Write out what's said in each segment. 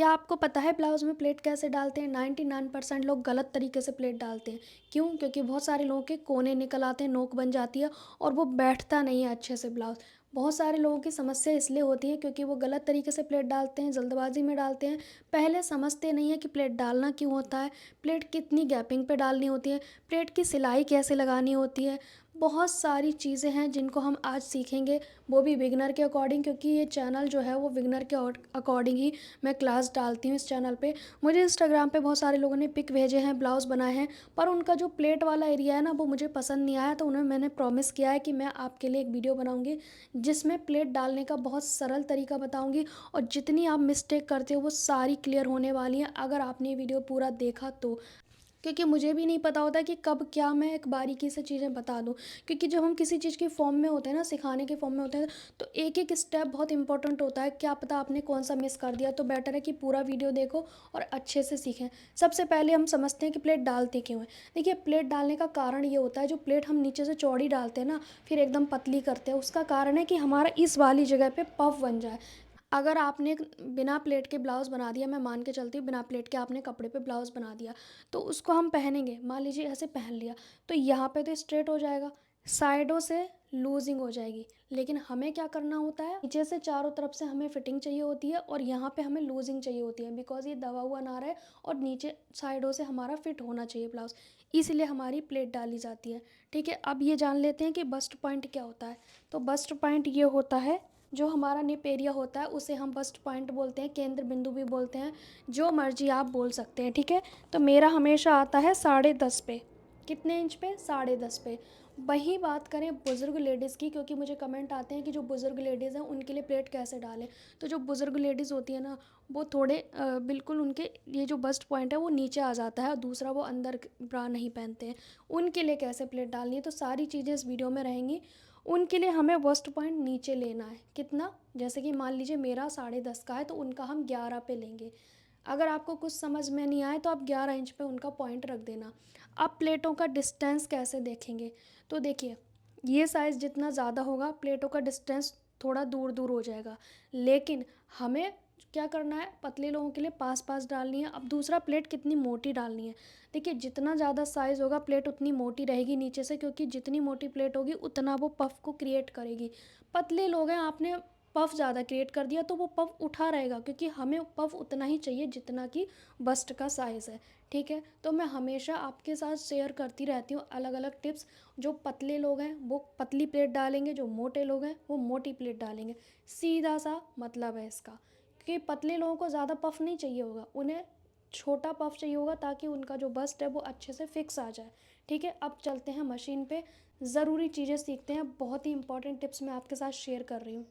क्या आपको पता है ब्लाउज़ में प्लेट कैसे डालते हैं? 99% लोग गलत तरीके से प्लेट डालते हैं। क्यों? क्योंकि बहुत सारे लोगों के कोने निकल आते हैं, नोक बन जाती है और वो बैठता नहीं है अच्छे से ब्लाउज़। बहुत सारे लोगों की समस्या इसलिए होती है क्योंकि वो गलत तरीके से प्लेट डालते हैं, जल्दबाज़ी में डालते हैं। पहले समझते नहीं है कि प्लेट डालना क्यों होता है, प्लेट कितनी गैपिंग पे डालनी होती है, प्लेट की सिलाई कैसे लगानी होती है। बहुत सारी चीज़ें हैं जिनको हम आज सीखेंगे, वो भी बिगिनर के अकॉर्डिंग, क्योंकि ये चैनल जो है वो बिगिनर के अकॉर्डिंग ही मैं क्लास डालती हूँ इस चैनल पे। मुझे इंस्टाग्राम पे बहुत सारे लोगों ने पिक भेजे हैं, ब्लाउज़ बनाए हैं, पर उनका जो प्लेट वाला एरिया है ना वो मुझे पसंद नहीं आया, तो उन्हें मैंने प्रॉमिस किया है कि मैं आपके लिए एक वीडियो बनाऊँगी जिसमें प्लेट डालने का बहुत सरल तरीका बताऊँगी और जितनी आप मिस्टेक करते हो वो सारी क्लियर होने वाली हैं अगर आपने ये वीडियो पूरा देखा तो। क्योंकि मुझे भी नहीं पता होता कि कब क्या मैं एक बारीकी से चीज़ें बता दूँ। क्योंकि जब हम किसी चीज़ की फ़ॉर्म में होते हैं ना, सिखाने के फ़ॉर्म में होते हैं, तो एक-एक स्टेप बहुत इम्पोर्टेंट होता है। क्या पता आपने कौन-सा मिस कर दिया, तो बेटर है कि पूरा वीडियो देखो और अच्छे से सीखें। सबसे पहले हम समझते हैं कि प्लेट डालते क्यों हैं। देखिए, प्लेट डालने का कारण ये होता है, जो प्लेट हम नीचे से चौड़ी डालते हैं ना, फिर एकदम पतली करते हैं, उसका कारण है कि हमारा इस वाली जगह पे पफ़ बन जाए। अगर आपने एक बिना प्लेट के ब्लाउज़ बना दिया, मैं मान के चलती हूँ बिना प्लेट के आपने कपड़े पे ब्लाउज़ बना दिया, तो उसको हम पहनेंगे, मान लीजिए ऐसे पहन लिया, तो यहाँ पे तो स्ट्रेट हो जाएगा, साइडों से लूज़िंग हो जाएगी। लेकिन हमें क्या करना होता है, नीचे से चारों तरफ से हमें फिटिंग चाहिए होती है और यहाँ पे हमें लूज़िंग चाहिए होती है, बिकॉज़ ये दबा हुआ ना रहे और नीचे साइडों से हमारा फिट होना चाहिए ब्लाउज़, इसलिए हमारी प्लेट डाली जाती है। ठीक है, अब ये जान लेते हैं कि बस्ट पॉइंट क्या होता है। तो बस्ट पॉइंट ये होता है, जो हमारा निप एरिया होता है उसे हम बस्ट पॉइंट बोलते हैं, केंद्र बिंदु भी बोलते हैं, जो मर्जी आप बोल सकते हैं। ठीक है, तो मेरा हमेशा आता है 10.5 पे। कितने इंच पे? 10.5 पे। वही बात करें बुज़ुर्ग लेडीज़ की, क्योंकि मुझे कमेंट आते हैं कि जो बुज़ुर्ग लेडीज़ हैं उनके लिए प्लेट कैसे डालें। तो जो बुज़ुर्ग लेडीज़ होती है ना, वो थोड़े बिल्कुल उनके ये जो बस्ट पॉइंट है वो नीचे आ जाता है और दूसरा वो अंदर ब्रा नहीं पहनते हैं, उनके लिए कैसे प्लेट डालनी है, तो सारी चीज़ें इस वीडियो में रहेंगी। उनके लिए हमें बस्ट पॉइंट नीचे लेना है, कितना? जैसे कि मान लीजिए मेरा 10.5 का है, तो उनका हम 11 पे लेंगे। अगर आपको कुछ समझ में नहीं आए तो आप 11 इंच पे उनका पॉइंट रख देना। अब प्लेटों का डिस्टेंस कैसे देखेंगे, तो देखिए, ये साइज़ जितना ज़्यादा होगा प्लेटों का डिस्टेंस थोड़ा दूर दूर हो जाएगा, लेकिन हमें क्या करना है, पतले लोगों के लिए पास पास डालनी है। अब दूसरा, प्लेट कितनी मोटी डालनी है। देखिए, जितना ज़्यादा साइज़ होगा प्लेट उतनी मोटी रहेगी नीचे से, क्योंकि जितनी मोटी प्लेट होगी उतना वो पफ़ को क्रिएट करेगी। पतले लोग हैं, आपने पफ़ ज़्यादा क्रिएट कर दिया तो वो पफ़ उठा रहेगा, क्योंकि हमें पफ़ उतना ही चाहिए जितना कि बस्ट का साइज़ है। ठीक है, तो मैं हमेशा आपके साथ शेयर करती रहती हूँ अलग अलग टिप्स। जो पतले लोग हैं वो पतली प्लेट डालेंगे, जो मोटे लोग हैं वो मोटी प्लेट डालेंगे। सीधा सा मतलब है इसका, क्योंकि पतले लोगों को ज़्यादा पफ़ नहीं चाहिए होगा, उन्हें छोटा पफ़ चाहिए होगा ताकि उनका जो बस्ट है वो अच्छे से फिक्स आ जाए। ठीक है, अब चलते हैं मशीन पे, ज़रूरी चीज़ें सीखते हैं। बहुत ही इंपॉर्टेंट टिप्स मैं आपके साथ शेयर कर रही हूँ।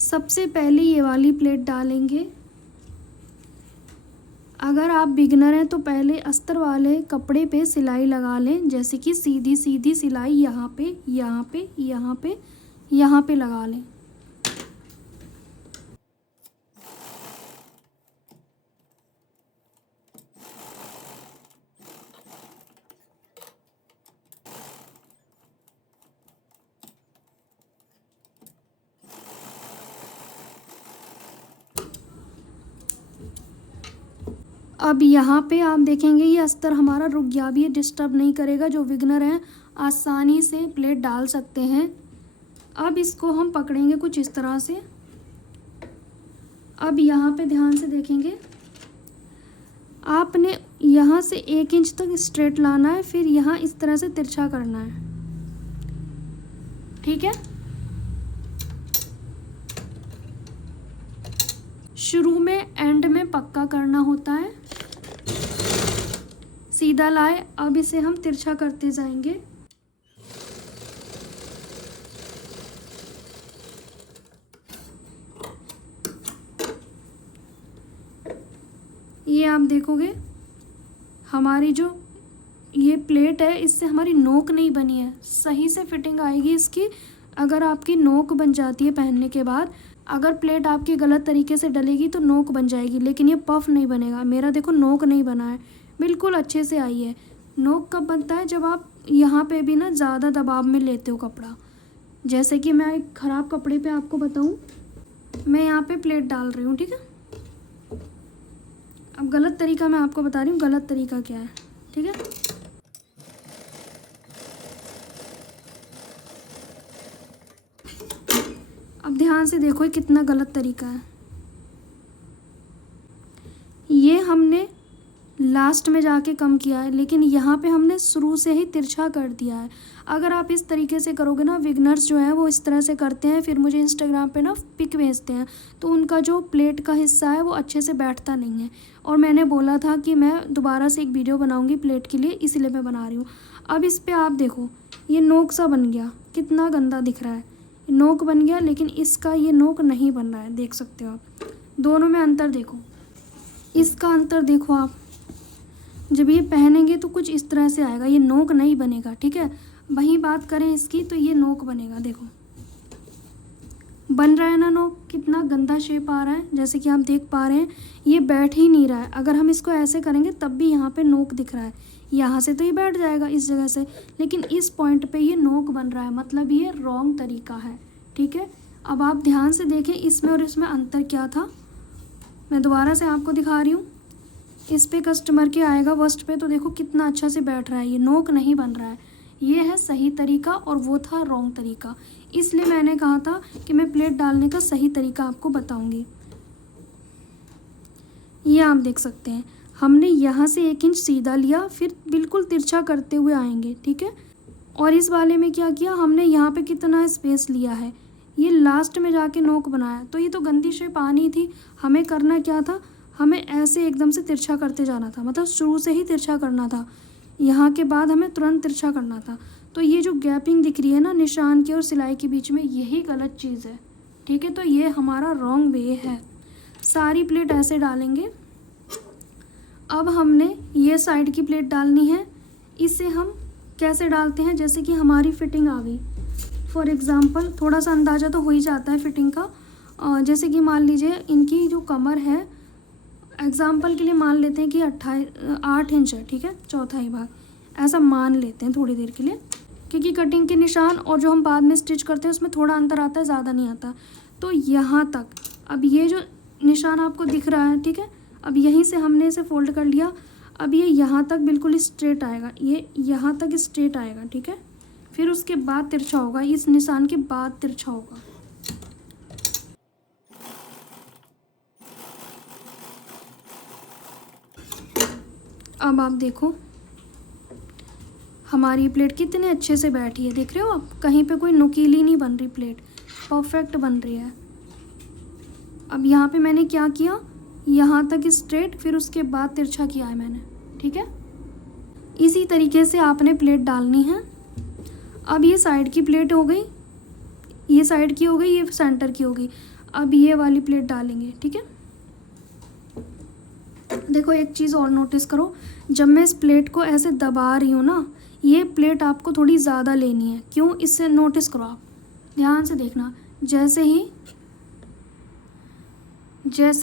सबसे पहले ये वाली प्लेट डालेंगे। अगर आप बिगिनर हैं तो पहले अस्तर वाले कपड़े पे सिलाई लगा लें, जैसे कि सीधी सीधी सिलाई यहाँ पे, यहाँ पे, यहाँ पे, यहाँ पे लगा लें। अब यहाँ पे आप देखेंगे ये अस्तर हमारा रुक गया, अब ये डिस्टर्ब नहीं करेगा। जो बिगिनर हैं आसानी से प्लेट डाल सकते हैं। अब इसको हम पकड़ेंगे कुछ इस तरह से। अब यहाँ पे ध्यान से देखेंगे, आपने यहाँ से 1 इंच तक स्ट्रेट लाना है, फिर यहाँ इस तरह से तिरछा करना है। ठीक है, शुरू में एंड में पक्का करना होता है। सीधा लाए, अब इसे हम तिरछा करते जाएंगे। ये आप देखोगे हमारी जो ये प्लेट है इससे हमारी नोक नहीं बनी है, सही से फिटिंग आएगी इसकी। अगर आपकी नोक बन जाती है पहनने के बाद, अगर प्लेट आपकी गलत तरीके से डलेगी तो नोक बन जाएगी, लेकिन ये पफ नहीं बनेगा। मेरा देखो नोक नहीं बना है, बिल्कुल अच्छे से आई है। नोक कब बनता है, जब आप यहाँ पे भी ना ज़्यादा दबाव में लेते हो कपड़ा। जैसे कि मैं एक ख़राब कपड़े पे आपको बताऊँ, मैं यहाँ पे प्लेट डाल रही हूँ, ठीक है। अब गलत तरीका मैं आपको बता रही हूँ, गलत तरीका क्या है, ठीक है। अब ध्यान से देखो ये कितना गलत तरीका है। ये हमने लास्ट में जाके कम किया है, लेकिन यहाँ पे हमने शुरू से ही तिरछा कर दिया है। अगर आप इस तरीके से करोगे ना, बिगनर्स जो है वो इस तरह से करते हैं, फिर मुझे इंस्टाग्राम पे ना पिक भेजते हैं, तो उनका जो प्लेट का हिस्सा है वो अच्छे से बैठता नहीं है। और मैंने बोला था कि मैं दोबारा से एक वीडियो बनाऊँगी प्लेट के लिए, इसलिए मैं बना रही हूँ। अब इस पर आप देखो, ये नोक सा बन गया, कितना गंदा दिख रहा है। नोक बन गया, लेकिन इसका ये नोक नहीं बन रहा है, देख सकते हो आप। दोनों में अंतर देखो, इसका अंतर देखो आप। जब ये पहनेंगे तो कुछ इस तरह से आएगा, ये नोक नहीं बनेगा, ठीक है। वहीं बात करें इसकी तो ये नोक बनेगा, देखो बन रहा है ना नोक, कितना गंदा शेप आ रहा है। जैसे कि आप देख पा रहे हैं ये बैठ ही नहीं रहा है। अगर हम इसको ऐसे करेंगे तब भी यहाँ पे नोक दिख रहा है, यहाँ से तो ये बैठ जाएगा इस जगह से, लेकिन इस पॉइंट पे ये नोक बन रहा है, मतलब ये रॉन्ग तरीका है, ठीक है। अब आप ध्यान से देखें इसमें और इसमें अंतर क्या था, मैं दोबारा से आपको दिखा रही हूँ। इस पे कस्टमर के आएगा वस्ट पे, तो देखो कितना अच्छा से बैठ रहा है, ये नोक नहीं बन रहा है। ये है सही तरीका और वो था रॉन्ग तरीका, इसलिए मैंने कहा था कि मैं प्लेट डालने का सही तरीका आपको बताऊंगी। ये आप देख सकते हैं, हमने यहाँ से 1 इंच सीधा लिया, फिर बिल्कुल तिरछा करते हुए आएंगे, ठीक है। और इस वाले में क्या किया हमने, यहाँ पे कितना स्पेस लिया है, ये लास्ट में जाके नोक बनाया। तो ये तो गंदी शेप आनी थी, हमें करना क्या था, हमें ऐसे एकदम से तिरछा करते जाना था, मतलब शुरू से ही तिरछा करना था, यहाँ के बाद हमें तुरंत तिरछा करना था। तो ये जो गैपिंग दिख रही है ना निशान के और सिलाई के बीच में, यही गलत चीज़ है, ठीक है। तो ये हमारा रॉन्ग वे है। सारी प्लेट ऐसे डालेंगे। अब हमने ये साइड की प्लेट डालनी है। इसे हम कैसे डालते हैं, जैसे कि हमारी फिटिंग आ गई, फॉर एग्ज़ाम्पल थोड़ा सा अंदाज़ा तो हो ही जाता है फिटिंग का। जैसे कि मान लीजिए इनकी जो कमर है, एग्ज़ाम्पल के लिए मान लेते हैं कि 8 इंच है, ठीक है, चौथाई भाग, ऐसा मान लेते हैं थोड़ी देर के लिए, क्योंकि कटिंग के निशान और जो हम बाद में स्टिच करते हैं उसमें थोड़ा अंतर आता है, ज़्यादा नहीं आता। तो यहाँ तक, अब ये जो निशान आपको दिख रहा है, ठीक है, अब यहीं से हमने इसे फोल्ड कर लिया। अब ये यहाँ तक बिल्कुल स्ट्रेट आएगा, ये यहाँ तक स्ट्रेट आएगा, ठीक है। फिर उसके बाद तिरछा होगा, इस निशान के बाद तिरछा होगा। अब आप देखो हमारी प्लेट कितने अच्छे से बैठी है, देख रहे हो आप, कहीं पे कोई नुकीली नहीं बन रही, प्लेट परफेक्ट बन रही है। अब यहाँ पे मैंने क्या किया, यहाँ तक स्ट्रेट, फिर उसके बाद तिरछा किया है मैंने, ठीक है। इसी तरीके से आपने प्लेट डालनी है। अब ये साइड की प्लेट हो गई, ये साइड की हो गई, ये सेंटर की हो गई। अब ये वाली प्लेट डालेंगे, ठीक है। देखो एक चीज़ और नोटिस करो, जब मैं इस प्लेट को ऐसे दबा रही हूँ ना, ये प्लेट आपको थोड़ी ज़्यादा लेनी है। क्यों, इससे नोटिस करो आप, ध्यान से देखना। जैसे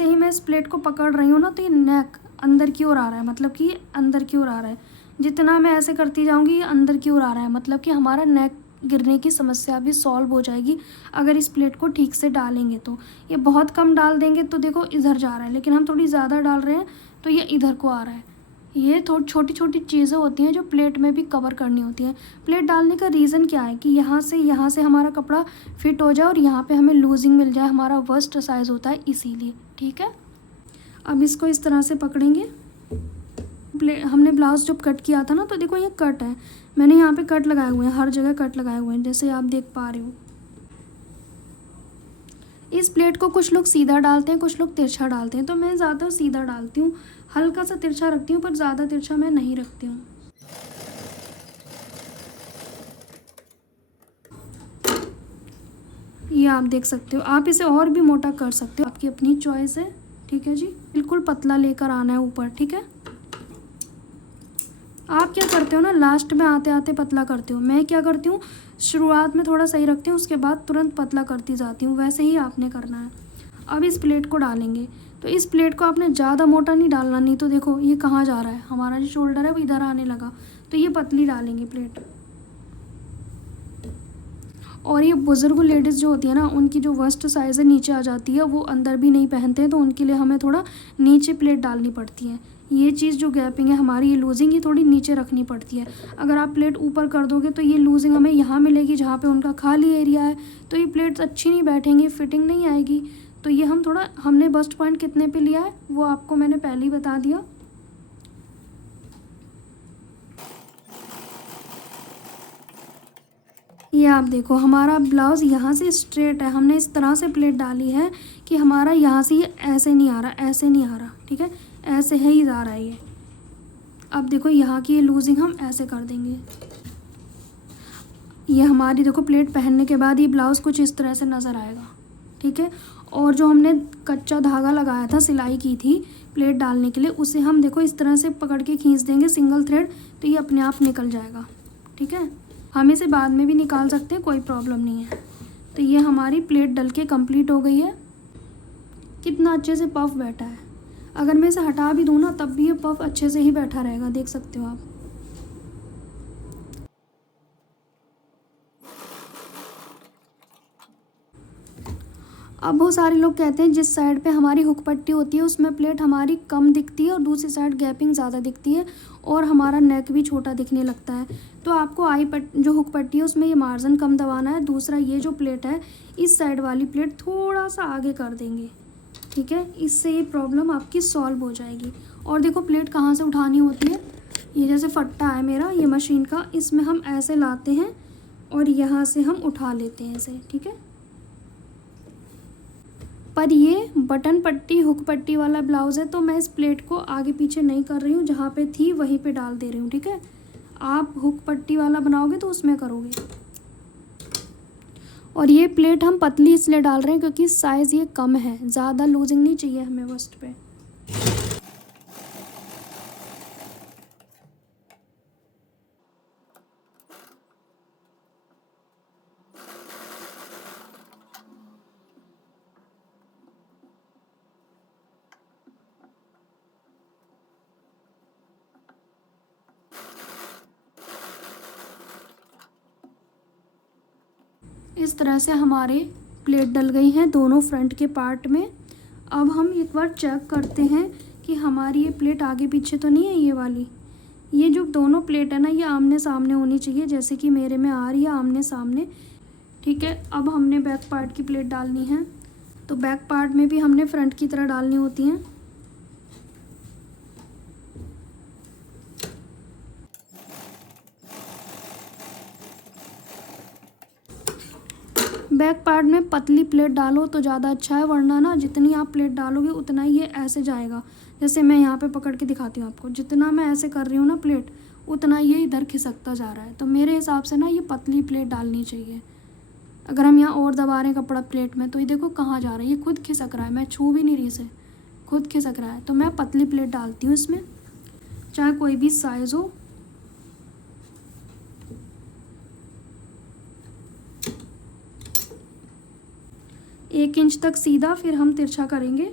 ही मैं इस प्लेट को पकड़ रही हूँ ना, तो ये नेक अंदर की ओर आ रहा है, मतलब कि ये अंदर की ओर आ रहा है। जितना मैं ऐसे करती जाऊँगी ये अंदर की ओर आ रहा है, मतलब कि हमारा नेक गिरने की समस्या भी सॉल्व हो जाएगी अगर इस प्लेट को ठीक से डालेंगे तो। ये बहुत कम डाल देंगे तो देखो इधर जा रहा है, लेकिन हम थोड़ी ज़्यादा डाल रहे हैं तो ये इधर को आ रहा है। ये थोड़ी छोटी छोटी चीज़ें होती हैं जो प्लेट में भी कवर करनी होती हैं। प्लेट डालने का रीज़न क्या है कि यहाँ से हमारा कपड़ा फिट हो जाए और यहाँ पे हमें लूजिंग मिल जाए, हमारा वर्स्ट साइज़ होता है इसीलिए, ठीक है। अब इसको इस तरह से पकड़ेंगे। हमने ब्लाउज जब कट किया था ना, तो देखो ये कट है, मैंने यहाँ पे कट लगाए हुए हैं, हर जगह कट लगाए हुए हैं, जैसे आप देख पा रहे हो। इस प्लेट को कुछ लोग सीधा डालते हैं, कुछ लोग तिरछा डालते हैं, तो मैं ज़्यादा सीधा डालती हूँ, हल्का सा तिरछा रखती हूँ, पर ज़्यादा तिरछा मैं नहीं रखती हूँ। ये आप देख सकते हो, आप इसे और भी मोटा कर सकते हो, आपकी अपनी चॉइस है, ठीक है जी। बिल्कुल पतला लेकर आना है ऊपर, ठीक है। आप क्या करते हो ना, लास्ट में आते आते पतला करते हो, मैं क्या करती हूँ शुरुआत में थोड़ा सही रखती हूँ, उसके बाद तुरंत पतला करती जाती हूँ, वैसे ही आपने करना है। अब इस प्लेट को डालेंगे, तो इस प्लेट को आपने ज़्यादा मोटा नहीं डालना, नहीं तो देखो ये कहाँ जा रहा है, हमारा जो शोल्डर है वो इधर आने लगा, तो ये पतली डालेंगे प्लेट। और ये बुज़ुर्ग लेडीज़ जो होती है ना, उनकी जो वस्ट साइज़ है नीचे आ जाती है, वो अंदर भी नहीं पहनते हैं, तो उनके लिए हमें थोड़ा नीचे प्लेट डालनी पड़ती है। ये चीज़ जो गैपिंग है हमारी, ये लूजिंग, ये थोड़ी नीचे रखनी पड़ती है। अगर आप प्लेट ऊपर कर दोगे तो ये लूजिंग हमें यहाँ मिलेगी जहाँ पे उनका खाली एरिया है, तो ये प्लेट्स अच्छी नहीं बैठेंगी, फिटिंग नहीं आएगी। तो ये हमने बस्ट पॉइंट कितने पे लिया है वो आपको मैंने पहले ही बता दिया। ये आप देखो, हमारा ब्लाउज़ यहाँ से स्ट्रेट है, हमने इस तरह से प्लेट डाली है कि हमारा यहाँ से ये ऐसे नहीं आ रहा, ऐसे नहीं आ रहा, ठीक है, ऐसे ही जा रहा है ये। अब देखो यहाँ की ये लूजिंग हम ऐसे कर देंगे। ये हमारी देखो प्लेट पहनने के बाद ये ब्लाउज़ कुछ इस तरह से नज़र आएगा, ठीक है। और जो हमने कच्चा धागा लगाया था, सिलाई की थी प्लेट डालने के लिए, उसे हम देखो इस तरह से पकड़ के खींच देंगे सिंगल थ्रेड, तो ये अपने आप निकल जाएगा, ठीक है। हम इसे बाद में भी निकाल सकते हैं, कोई प्रॉब्लम नहीं है। तो ये हमारी प्लेट डल के कंप्लीट हो गई है। कितना अच्छे से पफ बैठा है। अगर मैं इसे हटा भी दूँ ना, तब भी ये पफ अच्छे से ही बैठा रहेगा, देख सकते हो आप। अब बहुत सारे लोग कहते हैं जिस साइड पे हमारी हुक पट्टी होती है उसमें प्लेट हमारी कम दिखती है और दूसरी साइड गैपिंग ज़्यादा दिखती है और हमारा नेक भी छोटा दिखने लगता है। तो आपको जो हुक पट्टी है उसमें ये मार्जिन कम दबाना है। दूसरा, ये जो प्लेट है इस साइड वाली प्लेट थोड़ा सा आगे कर देंगे, ठीक है। इससे ये प्रॉब्लम आपकी सॉल्व हो जाएगी। और देखो प्लेट कहाँ से उठानी होती है। ये जैसे फट्टा है मेरा ये मशीन का, इसमें हम ऐसे लाते हैं और यहाँ से हम उठा लेते हैं इसे, ठीक है। पर ये बटन पट्टी हुक पट्टी वाला ब्लाउज़ है, तो मैं इस प्लेट को आगे पीछे नहीं कर रही हूँ, जहाँ पे थी वहीं पे डाल दे रही हूँ, ठीक है। आप हुक पट्टी वाला बनाओगे तो उसमें करोगे। और ये प्लेट हम पतली इसलिए डाल रहे हैं क्योंकि साइज़ ये कम है, ज़्यादा लूजिंग नहीं चाहिए हमें वस्ट पे। इस तरह से हमारे प्लेट डल गई हैं दोनों फ्रंट के पार्ट में। अब हम एक बार चेक करते हैं कि हमारी ये प्लेट आगे पीछे तो नहीं है ये वाली। ये जो दोनों प्लेट है ना, ये आमने सामने होनी चाहिए, जैसे कि मेरे में आ रही है आमने सामने, ठीक है। अब हमने बैक पार्ट की प्लेट डालनी है, तो बैक पार्ट में भी हमने फ्रंट की तरह डालनी होती हैं। बैक पार्ट में पतली प्लेट डालो तो ज़्यादा अच्छा है, वरना ना जितनी आप प्लेट डालोगे उतना ही ये ऐसे जाएगा। जैसे मैं यहाँ पे पकड़ के दिखाती हूँ आपको, जितना मैं ऐसे कर रही हूँ ना प्लेट, उतना ये इधर खिसकता जा रहा है। तो मेरे हिसाब से ना ये पतली प्लेट डालनी चाहिए। अगर हम यहाँ और दबा रहे हैं कपड़ा प्लेट में, तो ये देखो कहाँ जा रहा है, ये खुद खिसक रहा है, मैं छू भी नहीं रही इसे, खुद खिसक रहा है। तो मैं पतली प्लेट डालती हूँ इसमें, चाहे कोई भी साइज़ हो। एक इंच तक सीधा, फिर हम तिरछा करेंगे।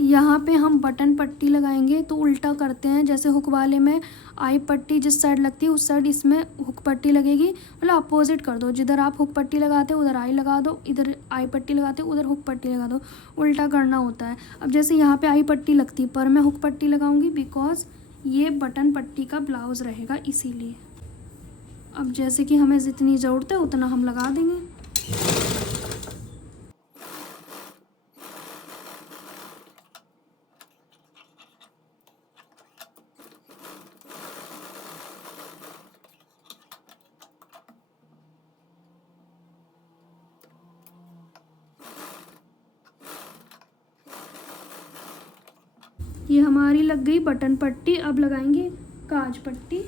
यहाँ पे हम बटन पट्टी लगाएंगे तो उल्टा करते हैं, जैसे हुक वाले में आई पट्टी जिस साइड लगती है उस साइड इसमें हुक पट्टी लगेगी, मतलब अपोजिट कर दो। जिधर आप हुक पट्टी लगाते हो उधर आई लगा दो, इधर आई पट्टी लगाते हो उधर हुक पट्टी लगा दो, उल्टा करना होता है। अब जैसे यहाँ पे आई पट्टी लगती पर मैं हुक पट्टी लगाऊंगी, बिकॉज ये बटन पट्टी का ब्लाउज़ रहेगा इसीलिए। अब जैसे कि हमें जितनी ज़रूरत है उतना हम लगा देंगे। ये हमारी लग गई बटन पट्टी। अब लगाएंगे काज पट्टी।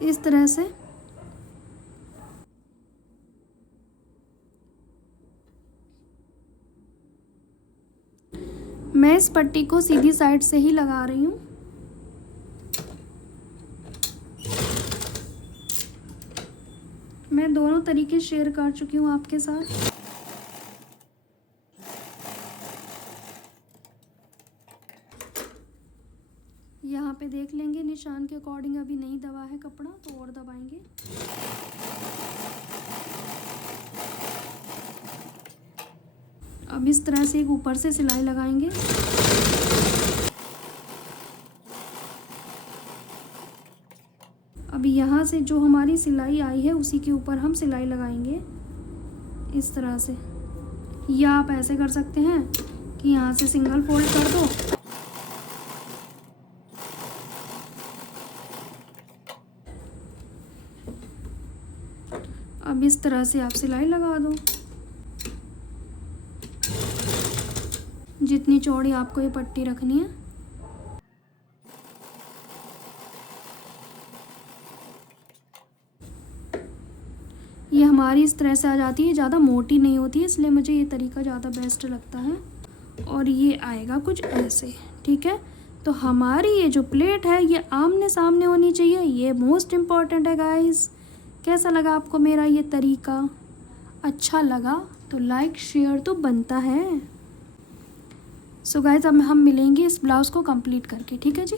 इस तरह से मैं इस पट्टी को सीधी साइड से ही लगा रही हूँ। मैं दोनों तरीके शेयर कर चुकी हूँ आपके साथ। यहाँ पे देख लेंगे निशान के अकॉर्डिंग अभी नहीं दबा है कपड़ा, तो और दबाएंगे। अब इस तरह से एक ऊपर से सिलाई लगाएंगे। अभी यहाँ से जो हमारी सिलाई आई है उसी के ऊपर हम सिलाई लगाएंगे इस तरह से, या आप ऐसे कर सकते हैं कि यहाँ से सिंगल फोल्ड कर दो, अब इस तरह से आप सिलाई लगा दो। जितनी चौड़ी आपको ये पट्टी रखनी है। ये हमारी इस तरह से आ जाती है, ज़्यादा मोटी नहीं होती है, इसलिए मुझे ये तरीका ज़्यादा बेस्ट लगता है। और ये आएगा कुछ ऐसे, ठीक है। तो हमारी ये जो प्लेट है ये आमने सामने होनी चाहिए, ये मोस्ट इम्पॉर्टेंट है गाइस। कैसा लगा आपको मेरा ये तरीका? अच्छा लगा तो लाइक शेयर तो बनता है। सो गाइस अब हम मिलेंगे इस ब्लाउज़ को कंप्लीट करके, ठीक है जी।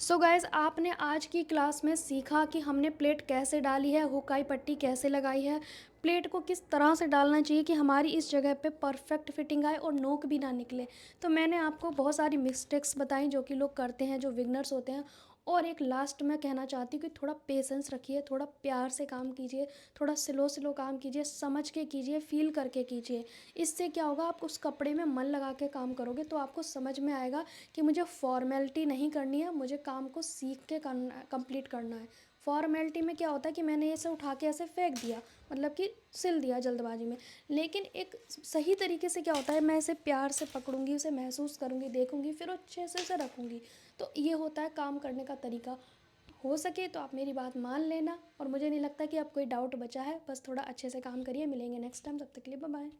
सो गाइज़ आपने आज की क्लास में सीखा कि हमने प्लेट कैसे डाली है, हुकाई पट्टी कैसे लगाई है, प्लेट को किस तरह से डालना चाहिए कि हमारी इस जगह पे परफेक्ट फिटिंग आए और नोक भी ना निकले। तो मैंने आपको बहुत सारी मिस्टेक्स बताई जो कि लोग करते हैं, जो बिगनर्स होते हैं। और एक लास्ट में कहना चाहती हूँ कि थोड़ा पेशेंस रखिए, थोड़ा प्यार से काम कीजिए, थोड़ा स्लो स्लो काम कीजिए, समझ के कीजिए, फील करके कीजिए। इससे क्या होगा, आप उस कपड़े में मन लगा के काम करोगे तो आपको समझ में आएगा कि मुझे फॉर्मेलिटी नहीं करनी है, मुझे काम को सीख के करना, कंप्लीट करना है। फॉर्मेलिटी में क्या होता है कि मैंने इसे उठा के ऐसे फेंक दिया, मतलब कि सिल दिया जल्दबाजी में। लेकिन एक सही तरीके से क्या होता है, मैं इसे प्यार से पकड़ूंगी, उसे महसूस करूंगी, देखूंगी, फिर अच्छे से उसे रखूंगी। तो ये होता है काम करने का तरीका। हो सके तो आप मेरी बात मान लेना, और मुझे नहीं लगता कि अब कोई डाउट बचा है। बस थोड़ा अच्छे से काम करिए। मिलेंगे नेक्स्ट टाइम, तब तक के लिए बाय बाय।